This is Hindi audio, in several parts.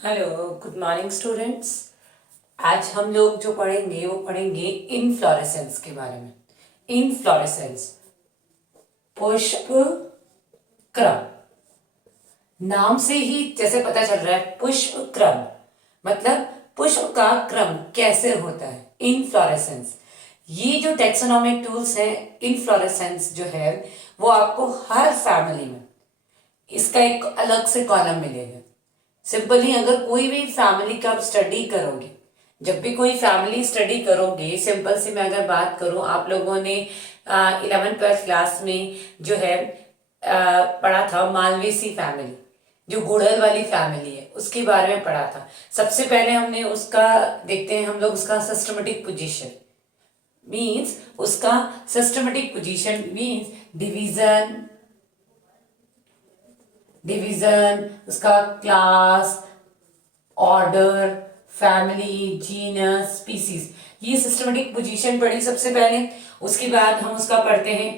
Hello, good morning students. आज हम लोग जो पढ़ेंगे वो पढ़ेंगे इनफ्लोरेसेंस के बारे में। इनफ्लोरेसेंस, पुष्प क्रम। नाम से ही जैसे पता चल रहा है पुष्प क्रम मतलब पुष्प का क्रम कैसे होता है। इनफ्लोरेसेंस, ये जो टेक्सोनॉमिक टूल्स है, इनफ्लोरेसेंस जो है वो आपको हर फैमिली में इसका एक अलग से कॉलम मिलेगा। सिंपली अगर कोई भी फैमिली का आप स्टडी करोगे, जब भी कोई फैमिली स्टडी करोगे, सिंपल से मैं अगर बात करूं, आप लोगों ने 11th-12th क्लास में जो है पढ़ा था मालवेसी फैमिली, जो गुड़हल वाली फैमिली है उसके बारे में पढ़ा था। सबसे पहले हमने उसका देखते हैं हम लोग उसका सिस्टमेटिक पोजीशन मींस उसका सिस्टमेटिक पोजीशन मींस डिवीजन, उसका class, order, family, genus, species, ये सिस्टमेटिक पोजीशन पढ़ी सबसे पहले। उसके बाद हम उसका पढ़ते हैं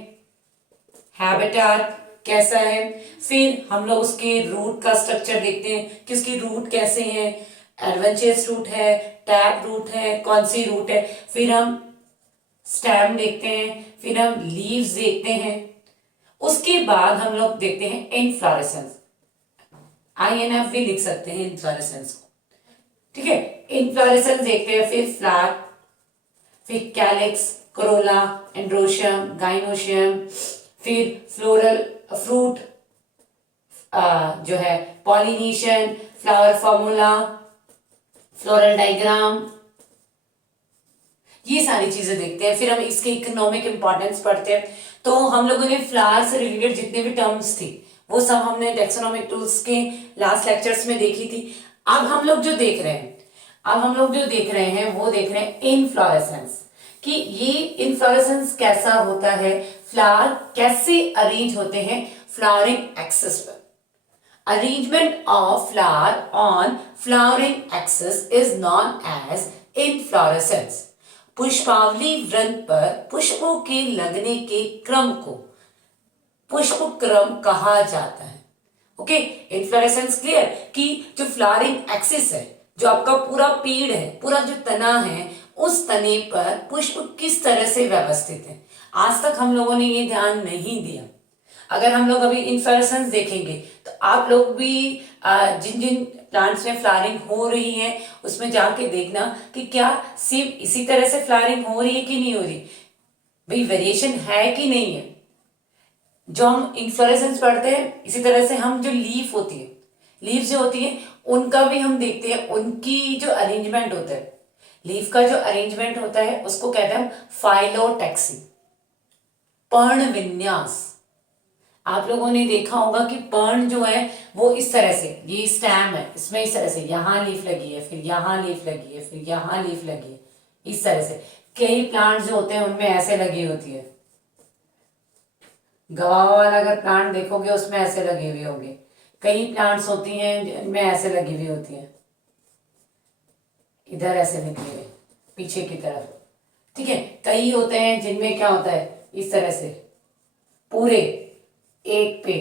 हैबिटेट कैसा है। फिर हम लोग उसके रूट का स्ट्रक्चर देखते हैं कि उसकी रूट कैसे है, एडवेंचरस रूट है, टैप रूट है, कौन सी रूट है। फिर हम स्टेम देखते हैं, फिर हम लीव्स देखते हैं। उसके बाद हम लोग देखते हैं इनफ्लोरेसेंस, INF भी लिख सकते हैं इनफ्लोरेसेंस को, ठीक है। इनफ्लोरेसेंस देखते हैं, फिर फ्लावर, फिर कैलिक्स, कोरोला, एंड्रोशियम, गाइनोशियम, फिर फ्लोरल फ्रूट जो है pollination, flower formula, floral diagram, ये सारी चीजें देखते हैं। फिर हम इसके इकोनॉमिक इंपॉर्टेंस पढ़ते हैं। तो हम लोगों ने फ्लावर से रिलेटेड जितने भी टर्म्स थी वो सब हमने टेक्सोनॉमिक टूल्स के लास्ट लेक्चर्स में देखी थी। अब हम लोग जो देख रहे हैं वो देख रहे हैं इनफ्लोरेसेंस, कि ये इनफ्लोरेसेंस कैसा होता है, फ्लावर कैसे अरेंज होते हैं फ्लावरिंग एक्सिस पर। Arrangement of flower on flowering axis is known as inflorescence. पुष्पावली वृंत पर पुष्पों के लगने के क्रम को पुष्प क्रम कहा जाता है। ओके, इन्फ्लोरेसेंस क्लियर, कि जो फ्लावरिंग एक्सिस है, जो आपका पूरा पेड़ है, पूरा जो तना है, उस तने पर पुष्प किस तरह से व्यवस्थित है, आज तक हम लोगों ने ये ध्यान नहीं दिया। अगर हम लोग अभी इन्फ्लोरेसेंस देखेंगे तो आप लोग भी जिन जिन प्लांट्स में फ्लावरिंग हो रही है उसमें जाके देखना कि क्या सेम इसी तरह से फ्लावरिंग हो रही है कि नहीं हो रही, भाई वेरिएशन है कि नहीं है। जो हम इन्फ्लोरेसेंस पढ़ते हैं इसी तरह से हम जो लीफ होती है, लीफ जो होती है उनका भी हम देखते हैं, उनकी जो अरेंजमेंट होता है, लीफ का जो अरेंजमेंट होता है उसको कहते हैं फाइलोटैक्सी, पर्ण विन्यास। आप लोगों ने देखा होगा कि पर्ण जो है वो इस तरह से, ये स्टैम है, इसमें इस तरह से यहाँ लीफ लगी है, फिर यहाँ लीफ लगी है, फिर यहाँ लीफ लगी है, इस तरह से। कई प्लांट जो होते हैं उनमें ऐसे लगी होती है, गवावा वाला अगर प्लांट देखोगे उसमें ऐसे लगे हुए होंगे। कई प्लांट्स होती हैं जिनमें ऐसे लगी हुई होती है, इधर ऐसे निकले हुए पीछे की तरफ, ठीक है। कई होते हैं जिनमें क्या होता है इस तरह से पूरे एक पे।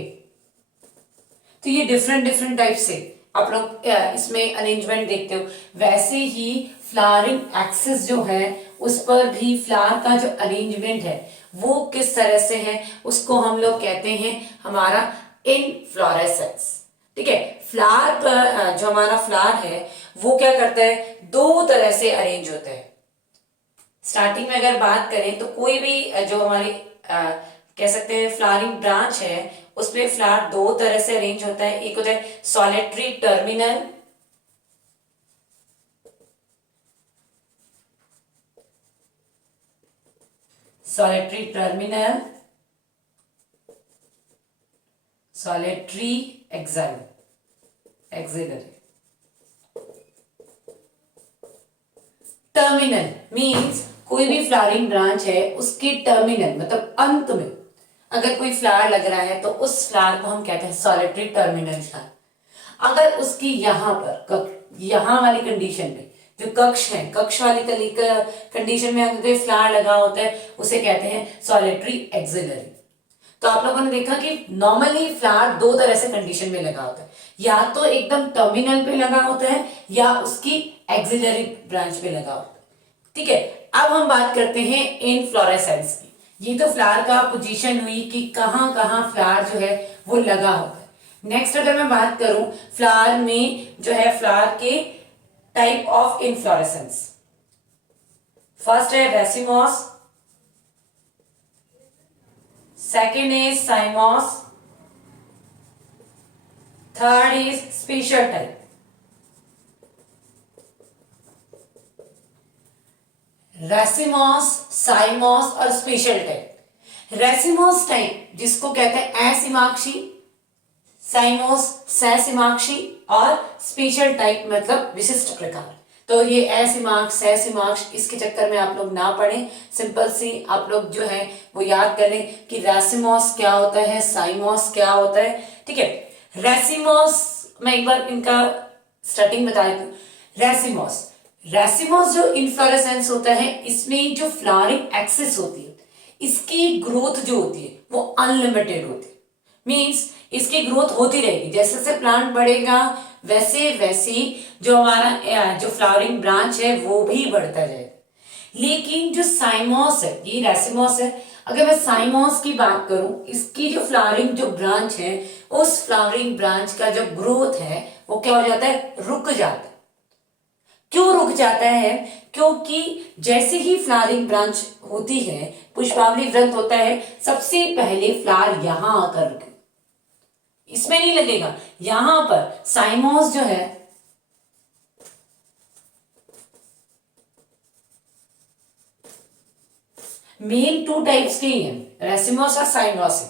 तो ये डिफरेंट डिफरेंट टाइप से आप लोग इसमें अरेंजमेंट देखते हो। वैसे ही फ्लावरिंग एक्सिस जो है उस पर भी फ्लावर का जो अरेंजमेंट है वो किस तरह से है उसको हम लोग कहते हैं हमारा इनफ्लोरेसेंस, ठीक है। फ्लावर पर जो हमारा फ्लावर है वो क्या करता है, दो तरह से अरेंज होता है। स्टार्टिंग में अगर बात करें तो कोई भी जो हमारी कह सकते हैं फ्लावरिंग ब्रांच है उसमें फ्लावर दो तरह से अरेंज होता है। एक होता है solitary terminal, solitary terminal, solitary axillary. Terminal means कोई भी फ्लावरिंग ब्रांच है उसके टर्मिनल मतलब अंत में अगर कोई फ्लावर लग रहा है तो उस फ्लावर को हम कहते हैं सॉलिटरी टर्मिनल फ्लावर। अगर उसकी यहाँ पर यहाँ वाली कंडीशन पे जो कक्ष है, कक्ष वाली कंडीशन में अगर फ्लावर लगा होता है उसे कहते हैं सॉलिटरी एक्सिलरी। तो आप लोगों ने देखा कि नॉर्मली फ्लावर दो तरह से कंडीशन में लगा होता है, या तो एकदम टर्मिनल पे लगा होता है या उसकी एक्सिलरी ब्रांच पे लगा होता है। ठीक है, अब हम बात करते हैं इनफ्लोरेसेंस की। ये तो फ्लावर का पोजीशन हुई कि कहाँ कहाँ फ्लावर जो है वो लगा होता है। नेक्स्ट अगर मैं बात करूं फ्लावर में जो है फ्लावर के टाइप ऑफ इनफ्लोरेसेंस, फर्स्ट है racemose, second is cymose, third is special type. Racemose, cymose और स्पेशल टाइप। रेसिमॉस टाइप जिसको कहते हैं असीमाक्षी, साइमोस ससिमाक्षी और स्पेशल टाइप मतलब विशिष्ट प्रकार। तो ये असीमाक्ष ससिमाक्ष इसके चक्कर में आप लोग ना पढ़ें, सिंपल सी आप लोग जो है वो याद कर लें कि रेसिमॉस क्या होता है, साइमॉस क्या होता है। ठीक है, रेसिमॉस मैं एक बार इनका स्टार्टिंग बता देती हूँ। रेसिमॉस, रेसिमॉस जो इन्फ्लोरेसेंस होता है इसमें जो फ्लावरिंग एक्सिस होती है, इसकी ग्रोथ जो होती है वो अनलिमिटेड होती है। मीन्स इसकी ग्रोथ होती रहेगी, जैसे जैसे प्लांट बढ़ेगा वैसे वैसे जो हमारा जो फ्लावरिंग ब्रांच है वो भी बढ़ता जाएगा। लेकिन जो साइमॉस है, ये रेसिमॉस है, अगर मैं साइमॉस की बात करूं, इसकी जो फ्लावरिंग जो ब्रांच है उस फ्लावरिंग ब्रांच का जो ग्रोथ है वो क्या हो जाता है, रुक जाता है। क्यों रुक जाता है? क्योंकि जैसे ही फ्लावरिंग ब्रांच होती है, पुष्पावली वृंत होता है, सबसे पहले फ्लावर यहां आकर रुके, इसमें नहीं लगेगा। यहां पर साइमोस जो है मेन टू टाइप्स के ही है, रेसिमोस और साइमोस है।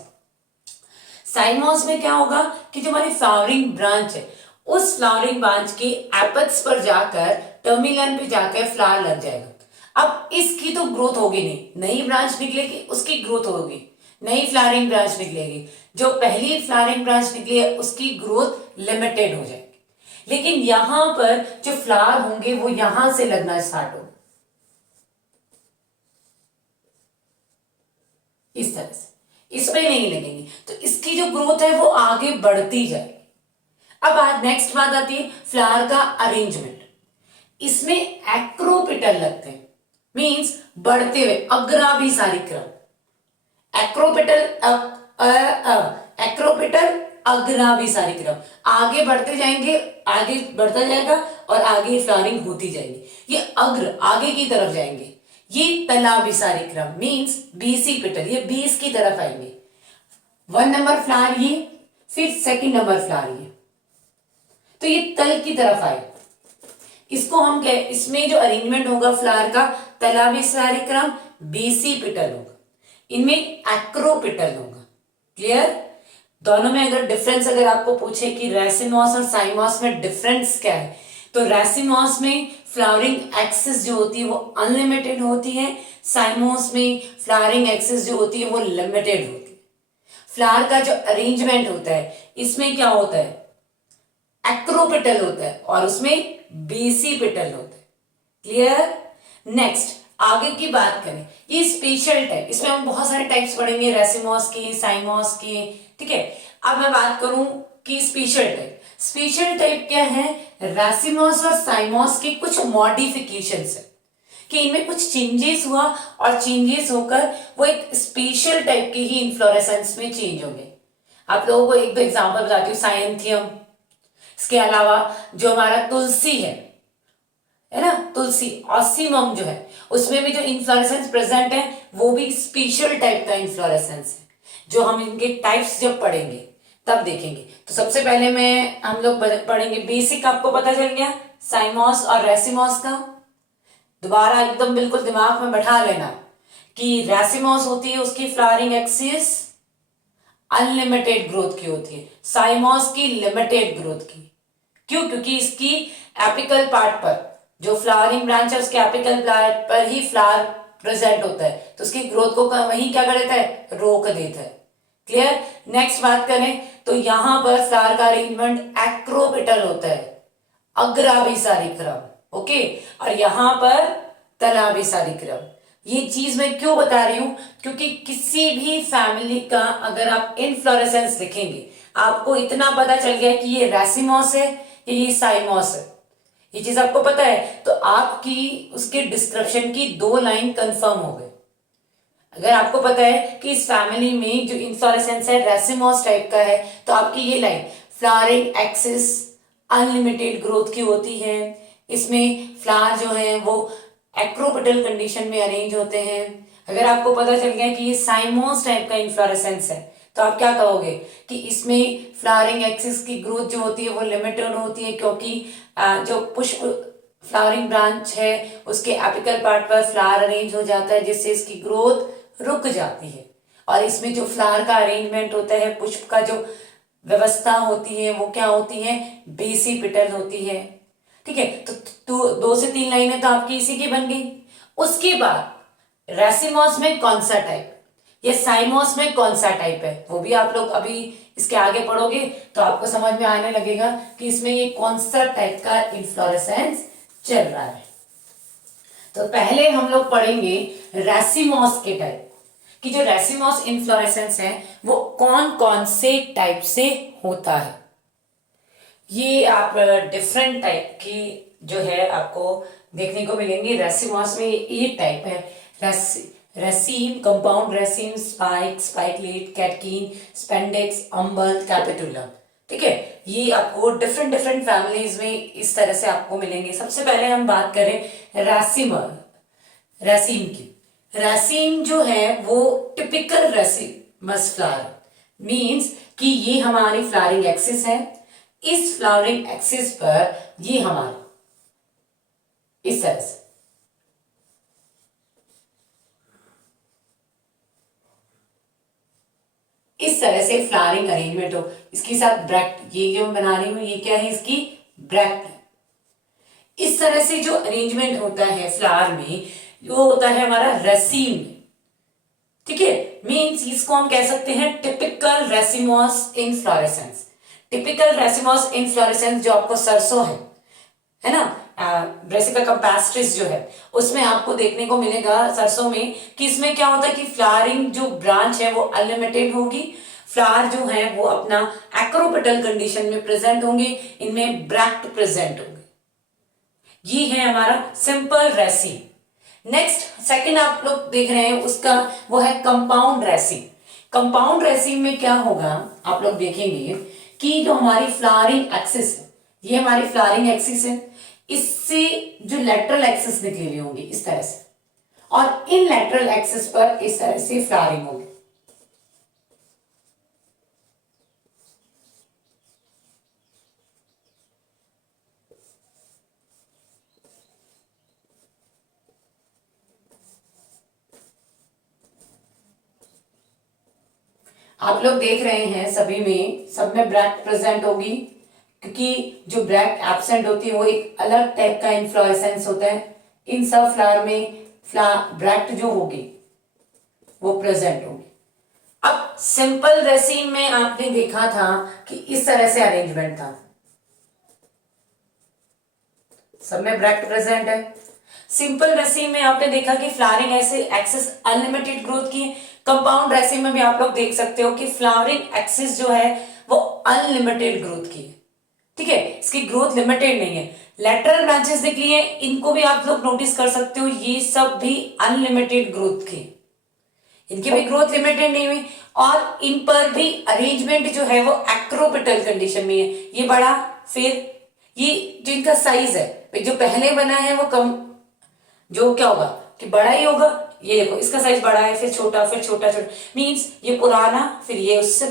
साइमोस में क्या होगा कि जो हमारी फ्लावरिंग ब्रांच है उस फ्लावरिंग ब्रांच के एपेक्स पर जाकर टर्मिनल पे जाकर फ्लावर लग जाएगा। अब इसकी तो ग्रोथ होगी नहीं, नई ब्रांच निकलेगी उसकी ग्रोथ होगी, नई फ्लावरिंग ब्रांच निकलेगी, जो पहली फ्लावरिंग ब्रांच निकली है उसकी ग्रोथ लिमिटेड हो जाएगी। लेकिन यहां पर जो फ्लावर होंगे वो यहां से लगना स्टार्ट होगा, इस तरह से, इसमें नहीं लगेंगे, तो इसकी जो ग्रोथ है वो आगे बढ़ती जाएगी। अब आज नेक्स्ट बात आती है फ्लावर का अरेंजमेंट। इसमें एक्रोपिटल लगते हैं, मींस बढ़ते हुए अग्राभिसारी क्रम। एक्रोपिटल एक्रोपिटल अग्राभिसारी क्रम, आगे बढ़ते जाएंगे, आगे बढ़ता जाएगा और आगे फ्लावरिंग होती जाएगी। ये अग्र आगे की तरफ जाएंगे। ये तलाभिसारी क्रम मींस बीसी पिटल, ये बीस की तरफ आएंगे। 1 नंबर फ्लावर ये, फिर सेकंड नंबर फ्लावर ये, तो ये तल की तरफ आए। इसको हम कह, इसमें जो अरेंजमेंट होगा फ्लावर का तलाभिसारी क्रम बीसी पिटल होगा, इनमें एक्रोपिटल होगा। क्लियर? दोनों में अगर डिफरेंस अगर आपको पूछे कि रेसिमॉस और साइमॉस में डिफरेंस क्या है, तो रेसिमॉस में फ्लावरिंग एक्सिस जो होती है वो अनलिमिटेड होती है, साइमॉस में फ्लावरिंग एक्सिस जो होती है वो लिमिटेड होती है। फ्लावर का जो अरेंजमेंट होता है इसमें क्या होता है, एक्रोपिटल होता है और उसमें बेसी पिटल होता है। क्लियर? नेक्स्ट आगे की बात करें, ये स्पेशल टाइप, इसमें हम बहुत सारे टाइप्स पढ़ेंगे, रेसिमॉस की, साइमॉस की। ठीक है, अब मैं बात करूं कि स्पेशल टाइप। स्पेशल टाइप क्या है? रेसिमॉस और साइमॉस के कुछ मॉडिफिकेशंस है कि इनमें कुछ चेंजेस हुआ और चेंजेस होकर वो एक स्पेशल टाइप के ही इन्फ्लोरेसेंस में चेंज होंगे। आप लोगों को एक दो एग्जांपल बताती हूँ। साइंथियम, इसके अलावा जो हमारा तुलसी है ना, तुलसी ऑसीमम जो है उसमें भी जो इन्फ्लोरेसेंस प्रेजेंट है वो भी स्पेशल टाइप का इन्फ्लोरेसेंस है, जो हम इनके टाइप्स जब पढ़ेंगे तब देखेंगे। तो सबसे पहले मैं हम लोग पढ़ेंगे बेसिक, आपको पता चल गया साइमॉस और रेसिमॉस का। दोबारा एकदम बिल्कुल दिमाग में बैठा लेना कि रेसिमॉस होती है उसकी फ्लावरिंग एक्सिस अनलिमिटेड ग्रोथ की होती है, साइमॉस की लिमिटेड ग्रोथ की। क्यों? क्योंकि इसकी एपिकल पार्ट पर जो फ्लावरिंग ब्रांच है उसके एपिकल पार्ट पर ही फ्लावर प्रेजेंट होता है, तो उसकी ग्रोथ को वहीं क्या कर देता है, रोक देता है। क्लियर? नेक्स्ट बात करें तो यहां पर फ्लावर का अरेंजमेंट एक्रोपिटल होता है, अग्राभिसारी क्रम। ओके, और यहां पर तलाभिसारी क्रम। ये चीज मैं क्यों बता रही हूं, क्योंकि किसी भी फैमिली का अगर आप इनफ्लोरेसेंस लिखेंगे आपको इतना पता चल गया कि ये रैसिमॉस है या ये साइमॉस है, ये चीज आपको पता है, तो आपकी उसके डिस्क्रिप्शन की 2 लाइन कंफर्म हो गई। अगर आपको पता है कि इस फैमिली में जो इन्फ्लोरेसेंस है रेसिमॉस टाइप का है, तो आपकी ये line flowering axis unlimited growth की होती है, इसमें फ्लावर जो है वो एक्रोपेटल कंडीशन में अरेंज होते हैं। अगर आपको पता चल गया कि ये साइमोस टाइप का इन्फ्लोरेसेंस है, तो आप क्या कहोगे कि इसमें फ्लावरिंग एक्सिस की ग्रोथ जो होती है वो लिमिटेड होती है, क्योंकि जो पुष्प फ्लावरिंग ब्रांच है उसके एपिकल पार्ट पर फ्लावर अरेंज हो जाता है, जिससे इसकी ग्रोथ रुक जाती है। और इसमें जो फ्लावर का अरेंजमेंट होता है, पुष्प का जो व्यवस्था होती है वो क्या होती है, बेसिपिटल होती है। ठीक है, तो 2 से 3 लाइनें तो आपकी इसी की बन गई। उसके बाद रेसिमॉस में कौन सा टाइप, ये साइमोस में कौन सा टाइप है, वो भी आप लोग अभी इसके आगे पढ़ोगे तो आपको समझ में आने लगेगा कि इसमें ये कौन सा टाइप का इन्फ्लोरेसेंस चल रहा है। तो पहले हम लोग पढ़ेंगे रेसिमॉस के टाइप, कि जो रेसिमॉस इन्फ्लोरेसेंस है वो कौन कौन से टाइप से होता है। ये आप डिफरेंट टाइप की जो है आपको देखने को मिलेंगे। रेसिमॉस में ये टाइप है, raceme, compound raceme, spike, spikelet, catkin, spadix, umbel, capitulum. ठीक है, ये आपको डिफरेंट डिफरेंट फैमिलीज में इस तरह से आपको मिलेंगे। सबसे पहले हम बात करें रेसीम की। रेसीम जो है वो टिपिकल रेसिमस फ्लावर, मींस कि ये हमारी फ्लावरिंग एक्सिस है, इस फ्लावरिंग एक्सिस पर ये हमारा इस तरह से फ्लावरिंग अरेंजमेंट हो, इसके साथ ब्रैक्ट, ये जो मैं बना रही हूं ये क्या है, इसकी ब्रैक्ट। इस तरह से जो अरेंजमेंट होता है फ्लावर में वो होता है हमारा रेसीम। ठीक है, मींस इसको हम कह सकते हैं टिपिकल रेसिमॉस इन्फ्लोरेसेंस। टिपिकल रेसिमॉस इन्फ्लोरेसेंस जो आपको सरसों है ना, ब्रेसिका कंपास्ट्रिस जो है उसमें आपको देखने को मिलेगा सरसों में, कि इसमें क्या होता है कि फ्लावरिंग जो ब्रांच है वो अनलिमिटेड होगी, फ्लावर जो है वो अपना एक्रोपेटल कंडीशन में प्रेजेंट होंगे, इनमें ब्रैक्ट प्रेजेंट होंगे। ये है हमारा सिंपल रेसिम। नेक्स्ट सेकंड आप लोग देख रहे हैं उसका, वो है कंपाउंड रेसिम। कंपाउंड रेसिम में क्या होगा, आप लोग देखेंगे कि जो हमारी फ्लावरिंग एक्सिस है, ये हमारी फ्लावरिंग एक्सिस है, इससे जो लेटरल एक्सिस निकली हुई होंगी इस तरह से, और इन लेटरल एक्सिस पर इस तरह से फ्लावरिंग होगी। आप लोग देख रहे हैं सभी में, सब में ब्रैक्ट प्रेजेंट होगी, क्योंकि जो ब्रैक्ट एब्सेंट होती है वो एक अलग टाइप का इन्फ्लोरेसेंस होता है। इन सब फ्लावर में ब्रैक्ट जो होगी वो प्रेजेंट होगी। अब सिंपल रेसिम में आपने देखा था कि इस तरह से अरेंजमेंट था, सब में ब्रैक्ट प्रेजेंट है। सिंपल रेसिम में आपने देखा कि फ्लावरिंग ऐसे एक्सिस अनलिमिटेड ग्रोथ की। कंपाउंड रेसिम में भी आप लोग देख सकते हो कि फ्लावरिंग एक्सिस जो है वो अनलिमिटेड ग्रोथ की है। ठीक है, इसकी ग्रोथ लिमिटेड नहीं है। लेटरल ब्रांचेस दिख रही है, इनको भी आप लोग नोटिस कर सकते हो, ये सब भी अनलिमिटेड ग्रोथ के, इनकी भी ग्रोथ लिमिटेड नहीं हुई, और इन पर भी अरेंजमेंट जो है वो एक्रोपेटल कंडीशन में है। ये बड़ा, फिर ये जिनका साइज है जो पहले बना है वो कम, जो क्या होगा कि बड़ा ही होगा। ये देखो इसका साइज बड़ा है, फिर छोटा, फिर छोटा छोटा, मीन्स ये पुराना, फिर ये उससे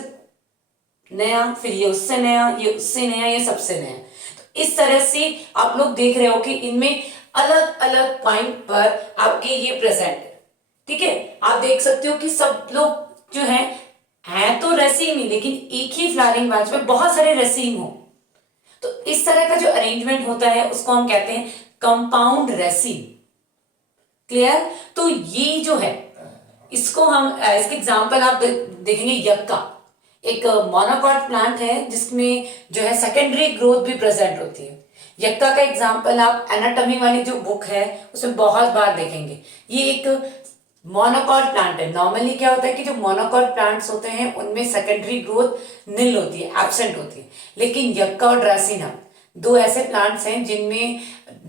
नया, फिर ये उससे नया, ये उससे नया, ये सबसे नया। तो इस तरह से आप लोग देख रहे हो कि इनमें अलग अलग पॉइंट पर आपके ये प्रेजेंट है। ठीक है, आप देख सकते हो कि सब लोग जो है तो रेसिम ही, लेकिन एक ही फ्लावरिंग ब्रांच में बहुत सारे रेसिम हो, तो इस तरह का जो अरेंजमेंट होता है उसको हम कहते हैं कंपाउंड रेसिम। क्लियर? तो ये जो है इसको हम इसके एग्जांपल आप देखेंगे, यक्का एक मोनोकॉट प्लांट है जिसमें जो है सेकेंडरी ग्रोथ भी प्रेजेंट होती है। यक्का का एग्जांपल आप एनाटॉमी वाली जो बुक है उसमें बहुत बार देखेंगे। ये एक मोनोकॉट प्लांट है। नॉर्मली क्या होता है कि जो मोनोकॉट प्लांट्स होते हैं उनमें सेकेंडरी ग्रोथ निल होती है, एब्सेंट होती है। लेकिन यक्का और ड्रासिना दो ऐसे प्लांट्स हैं जिनमें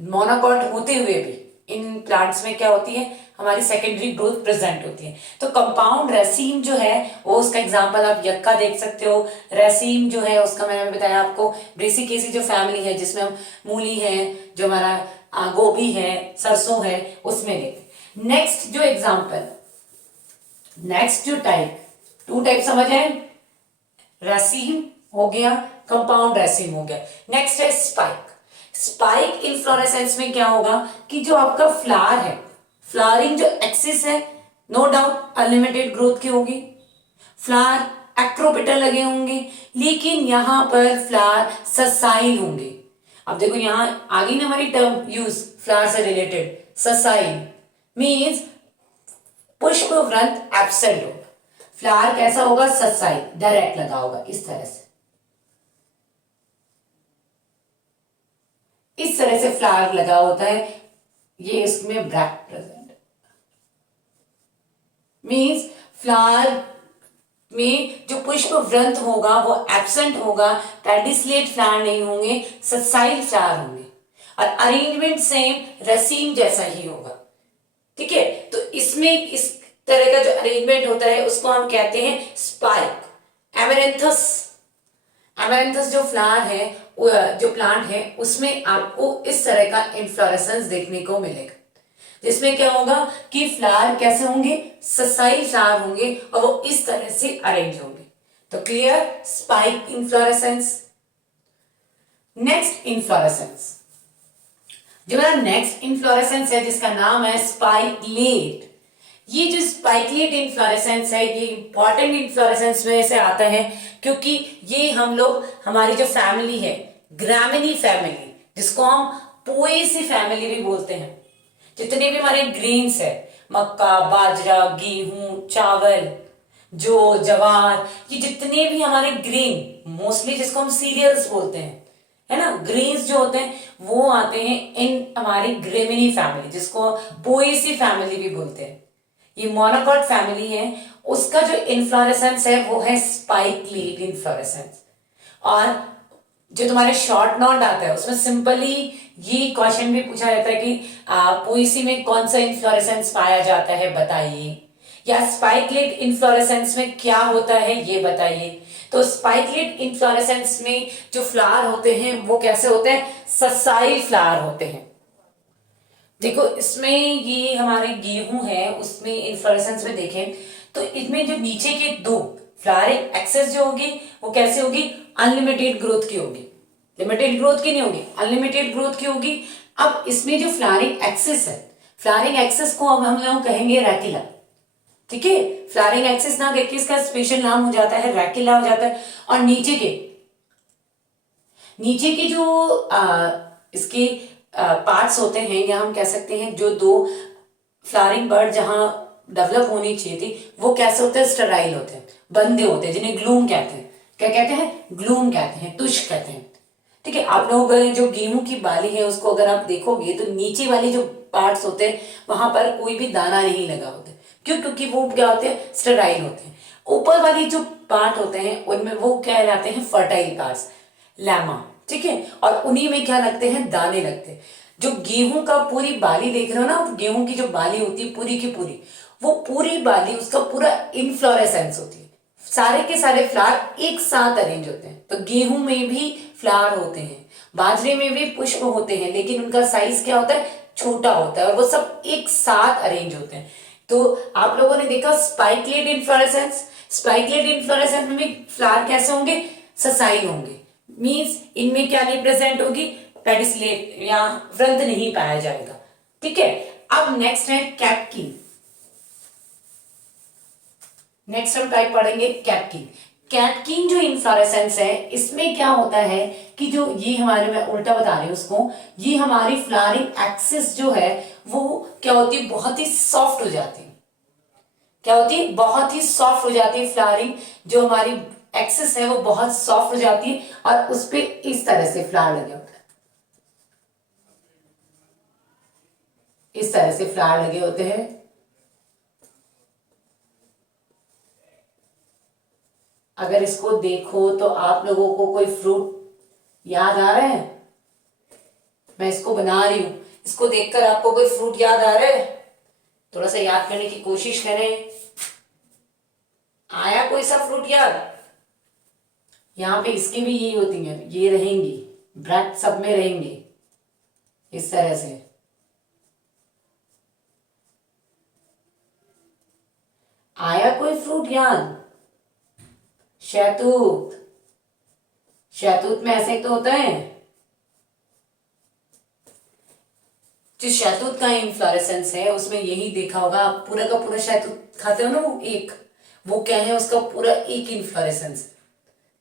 मोनोकॉट होते हुए भी इन प्लांट्स में क्या होती है, हमारी सेकेंडरी ग्रोथ प्रेजेंट होती है। तो कंपाउंड रेसीम जो है वो उसका एग्जांपल आप यक्का देख सकते हो। रेसीम जो है उसका मैंने बताया आपको, ब्रेसिकेसी जो फैमिली है जिसमें हम मूली है, जो हमारा गोभी है, सरसों है, उसमें देखते। नेक्स्ट जो एग्जांपल, नेक्स्ट जो टाइप, टू टाइप समझ आए, रेसीम हो गया, कंपाउंड रेसीम हो गया। नेक्स्ट है स्पाइक। स्पाइक इन्फ्लोरेसेंस में क्या होगा कि जो आपका फ्लावर है, फ्लावरिंग जो एक्सिस है, नो डाउट अनलिमिटेड ग्रोथ की होगी, फ्लावर एक्रोपेटल लगे होंगे, लेकिन यहां पर फ्लावर ससाइल होंगे। अब देखो यहां आगे ना हमारी टर्म यूज फ्लावर से रिलेटेड, ससाइल मीन्स पुष्प व्रंत एब्सेंट होगा, फ्लावर कैसा होगा, ससाइल डायरेक्ट लगा होगा, इस तरह से, इस तरह से फ्लावर लगा होता है। ये इसमें ब्रैक प्रेजेंट मीन्स फ्लावर में जो पुष्प व्रंत होगा वो एब्सेंट होगा, पेडिसलेट फ्लावर नहीं होंगे, ससाइल फ्लावर होंगे, और अरेंजमेंट सेम रसीम जैसा ही होगा। ठीक है, तो इसमें इस तरह का जो अरेंजमेंट होता है उसको हम कहते हैं स्पाइक। एमेरेंथस, एमेरेंथस जो फ्लावर है, जो प्लांट है, उसमें आपको इस तरह का इन्फ्लोरेसेंस देखने को मिलेगा, जिसमें क्या होगा कि फ्लावर कैसे होंगे, ससाइल फ्लावर होंगे और वो इस तरह से अरेंज होंगे। तो clear, spike inflorescence. Next inflorescence, जो मेरा नेक्स्ट इन्फ्लोरेसेंस है जिसका नाम है स्पाइकलेट। ये जो स्पाइकलेट इन्फ्लोरेसेंस है ये इंपॉर्टेंट इन्फ्लोरेसेंस में से आता है, क्योंकि ये हम लोग, हमारी जो फैमिली है ग्रामिनी फैमिली, जिसको हम पोएसी फैमिली भी बोलते हैं, जितने भी हमारे ग्रेन्स है, मक्का, बाजरा, गेहूं, चावल, जो जवार, ये जितने भी हमारे ग्रेन, मोस्टली जिसको हम सीरियल्स बोलते हैं, है ना, ग्रेन्स जो होते हैं वो आते हैं इन हमारी ग्रेमिनी फैमिली, जिसको पोएसी फैमिली भी बोलते हैं। ये मोनोकॉट फैमिली है, उसका जो इन्फ्लोरेसेंस है वो है स्पाइकलेट इन्फ्लोरेसेंस। और जो तुम्हारे शॉर्ट नोट आता है उसमें सिंपली ये क्वेश्चन भी पूछा जाता है कि पोएसी में कौन सा इन्फ्लोरेसेंस पाया जाता है बताइए, या स्पाइकलेट इन्फ्लोरेसेंस में क्या होता है ये बताइए। तो स्पाइकलेट इन्फ्लोरेसेंस में जो फ्लावर होते हैं वो कैसे होते हैं, ससाइल फ्लावर होते हैं। देखो इसमें ये हमारे गेहूं है, उसमें इन्फ्लोरेसेंस में देखें तो इसमें जो नीचे के दो फ्लावरिंग एक्सेस जो होगी वो कैसे होगी, अनलिमिटेड ग्रोथ की होगी, लिमिटेड ग्रोथ की नहीं होगी, अनलिमिटेड ग्रोथ की होगी। अब इसमें जो फ्लावरिंग एक्सेस है, फ्लावरिंग एक्सेस को अब हम लोग कहेंगे रैकिला। ठीक है, फ्लावरिंग एक्सेस ना देखिए, इसका स्पेशल नाम हो जाता है रैकिला हो जाता है। और नीचे के जो इसके पार्ट्स होते हैं, या हम कह सकते हैं जो दो फ्लावरिंग बर्ड जहां डेवलप होनी चाहिए थी वो कैसे होते हैं, स्टेराइल होते हैं, बंदे होते हैं, जिन्हें ग्लूम कहते हैं। क्या कहते हैं, ग्लूम कहते हैं, तुष्क कहते हैं। ठीक है, आप लोग जो गेहूं की बाली है उसको अगर आप देखोगे तो नीचे वाली जो पार्ट्स होते हैं वहां पर कोई भी दाना नहीं लगा होता। क्यों, क्योंकि वो क्या होते हैं, स्टेराइल होते हैं। ऊपर वाली जो पार्ट होते हैं उनमें वो कहलाते हैं फर्टाइल पार्ट्स, लैमा। ठीक है, और उन्हीं में क्या लगते हैं, दाने लगते हैं। जो गेहूं का पूरी बाली देख रहे हो ना, गेहूं की जो बाली होती है पूरी की पूरी, वो पूरी बाली उसका पूरा इन्फ्लोरेसेंस होती है, सारे के सारे फ्लावर एक साथ अरेंज होते हैं। तो गेहूं में भी फ्लावर होते हैं, बाजरे में भी पुष्प होते हैं, लेकिन उनका साइज क्या होता है, छोटा होता है, और वो सब एक साथ अरेंज होते हैं। तो आप लोगों ने देखा स्पाइकलेट इन्फ्लोरेसेंस, स्पाइकलेट इन्फ्लोरेसेंस में भी फ्लावर कैसे होंगे, ससाइल होंगे, मींस इनमें क्या नहीं प्रेजेंट होगी, पेडिसलेट या व्रंत नहीं पाया जाएगा। ठीक है, अब नेक्स्ट है कैटकिन। नेक्स्ट हम टाइप पढ़ेंगे कैटकिन। कैटकिन जो इन्फ्लोरेसेंस है इसमें क्या होता है कि जो ये हमारे, मैं उल्टा बता रही हूं उसको, ये हमारी फ्लावरिंग एक्सिस जो है वो क्या होती है, बहुत ही सॉफ्ट हो जाती है। क्या होती है, बहुत ही सॉफ्ट हो जाती है फ्लावरिंग, जो हमारी एक्सिस है वो बहुत सॉफ्ट हो जाती है, और उस पर इस तरह से फ्लावर लगे होते हैं, इस तरह से फ्लावर लगे होते हैं। अगर इसको देखो तो आप लोगों को कोई फ्रूट याद आ रहा है? मैं इसको बना रही हूं, इसको देखकर आपको कोई फ्रूट याद आ रहा है? थोड़ा सा याद करने की कोशिश करें। आया कोई सा फ्रूट याद? यहाँ पे इसकी भी यही होती है, ये रहेंगी, ब्रैकेट सब में रहेंगे इस तरह से। आया कोई फ्रूट याद? शहतूत। शहतूत में ऐसे तो होता है। जो शहतूत का इन्फ्लोरेसेंस है उसमें यही देखा होगा, आप पूरा का पूरा शहतूत खाते हो ना, वो क्या है, उसका पूरा एक इन्फ्लोरेसेंस,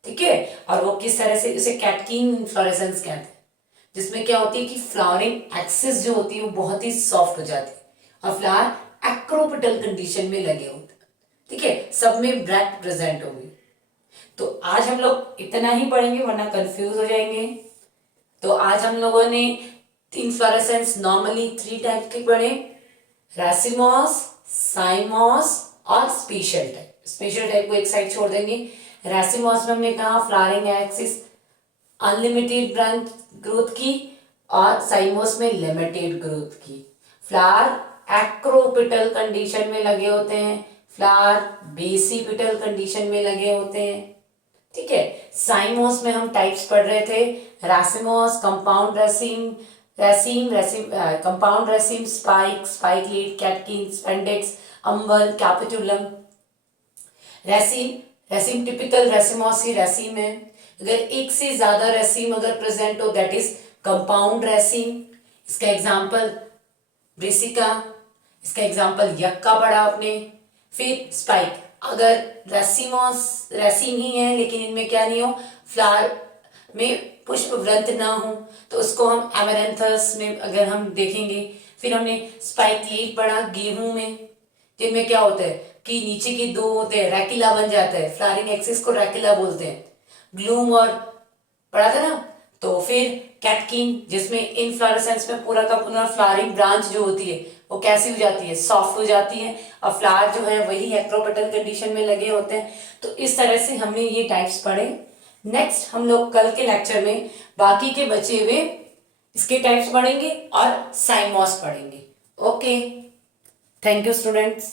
ठीक है। और वो किस तरह से, उसे कैटकीन इन्फ्लोरेसेंस कहते हैं, जिसमें क्या होती है कि फ्लावरिंग एक्सिस जो होती है वो बहुत ही सॉफ्ट हो जाती है और फ्लावर एक्रोपिटल कंडीशन में लगे होते हैं, ठीक है, सब में ब्रैक्ट प्रेजेंट होगी। तो आज हम लोग इतना ही पढ़ेंगे वरना कंफ्यूज हो जाएंगे। तो आज हम लोगों ने इन्फ्लोरेसेंस नॉर्मली 3 टाइप के पढ़े, रासिमॉस, साइमॉस और स्पेशल टाइप। स्पेशल टाइप को एक साइड छोड़ देंगे। रासिमॉस में हमने कहा flowering axis unlimited branch growth की और साइमोस में लिमिटेड ग्रोथ की। फ्लावर एक्रोपिटल कंडीशन में लगे होते हैं, फ्लावर बेसिपिटल कंडीशन में लगे होते हैं, ठीक है। साइमोस में हम टाइप्स पढ़ रहे थे, racemose, compound raceme, compound raceme, spikelet, catkin, spadix, umbel, capitulum. Raceme typical racemose ही रेसिम है। अगर एक से ज्यादा रेसिम अगर प्रेजेंट हो दैट इज कंपाउंड रेसिम। इसका एग्जांपल ब्रेसिका, इसका एग्जांपल यक्का पढ़ा आपने। फिर स्पाइक, अगर रेसिम ही है लेकिन इनमें क्या नहीं हो, फ्लावर में पुष्प व्रंत ना हो तो उसको हम एमेरैंथस में अगर हम देखेंगे। फिर हमने स्पाइकलेट पढ़ा गेहूं में, जिनमें क्या होता है कि नीचे के 2 होते हैं, रैकिला बन जाता है, फ्लावरिंग एक्सिस को रैकिला बोलते हैं। ग्लूम और पढ़ा था ना। तो फिर कैटकिन, जिसमें इनफ्लोरेसेंस में पूरा का पूरा फ्लावरिंग ब्रांच जो होती है वो कैसी हो जाती है, सॉफ्ट हो जाती है और फ्लावर जो है वही एक्रोपेटल कंडीशन में लगे होते हैं। तो इस तरह से हमने ये टाइप्स पढ़े। नेक्स्ट हम लोग कल के लेक्चर में बाकी के बचे हुए इसके टाइप्स पढ़ेंगे और साइमॉस पढ़ेंगे। Okay, thank you students.